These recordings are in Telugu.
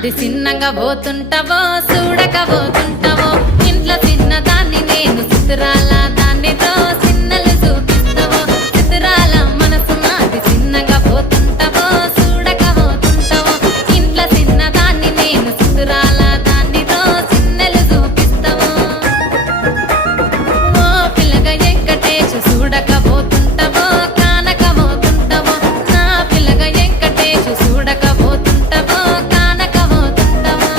నాది చిన్నగా పోతుంటావో చూడక పోతుంటావో ఇంట్లో చిన్నదాన్ని నేను చిత్రాల దాన్నితో చిన్నలు చూపిస్తావో చిత్రాల మనసు నాది చిన్నగా పోతుంటావో చూడక పోతుంటావో ఇంట్లో చిన్నదాన్ని నేను చిత్రాల దాన్నితో చిన్నలు చూపిస్తావో ఓ పిల్లగా వెంకటేశ్ చూడక పోతుంటావో కానక పోతుంటావో నా పిల్లగా వెంకటేశ్ చూడక పోతుంటావో కానక పోతుంటావో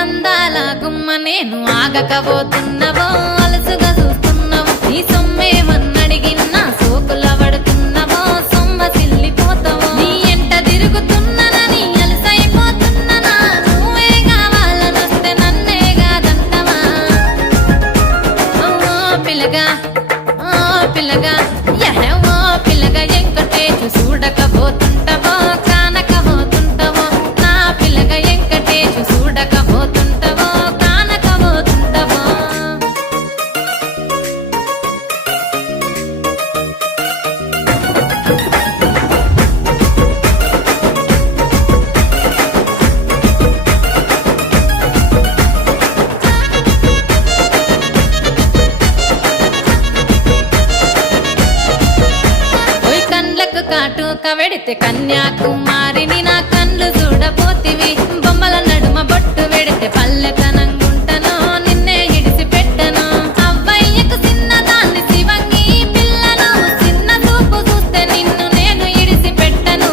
అందాల గుమ్మ నేను ఆగకపోతున్నావో అలసుగా చూస్తున్నావో నీ సొమ్మేమన్నడిగిన్నా సోకుల పడుతున్నావో సొమ్మ సిల్లిపోతావో నీ ఎంట తిరుగుతున్నానని అలసైపోతున్నానా నువ్వే కావాలనొస్తే నన్నే కాదంటవా ఓ పిల్లగా ఓ పిల్లగా ఓ పిల్లగా వెంకటేశ్ చూడకపోతుంటావో కానకపోతుంటావో నా పిల్లగా వెంకటేశ్ చూడకపోతుంటావో కానకపోతుంటావో ఓయ్ కండ్లకు కాటుక వెడితే కన్యాకుమారిని నా కండ్లు చూడపోతివి బొమ్మల నడుమ బొట్టు వెడితే పల్లెతనంగుంటను నిన్నే ఇడిసి పెట్టను అవ్వయ్యకు చిన్నదాన్ని శివంగి పిల్లను చిన్న చూపు చూస్తే నిన్ను నేను ఇడిసి పెట్టను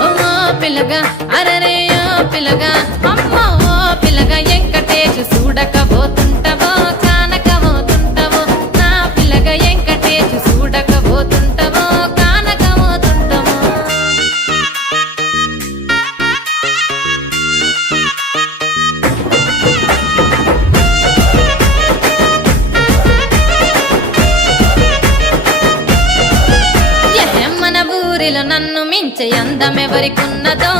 ఓ పిల్లగా అరరే ఓ పిల్లగా అమ్మో ఓ పిల్లగా వెంకటేశ్ చూడకపోతుంటావో కానకపోతుంటావో నా పిల్లగా వెంకటేశ్ చూడకపోతుంటావో కానకపోతుంటావో మన ఊరిలో నన్ను మించే అందమెవరికున్నదో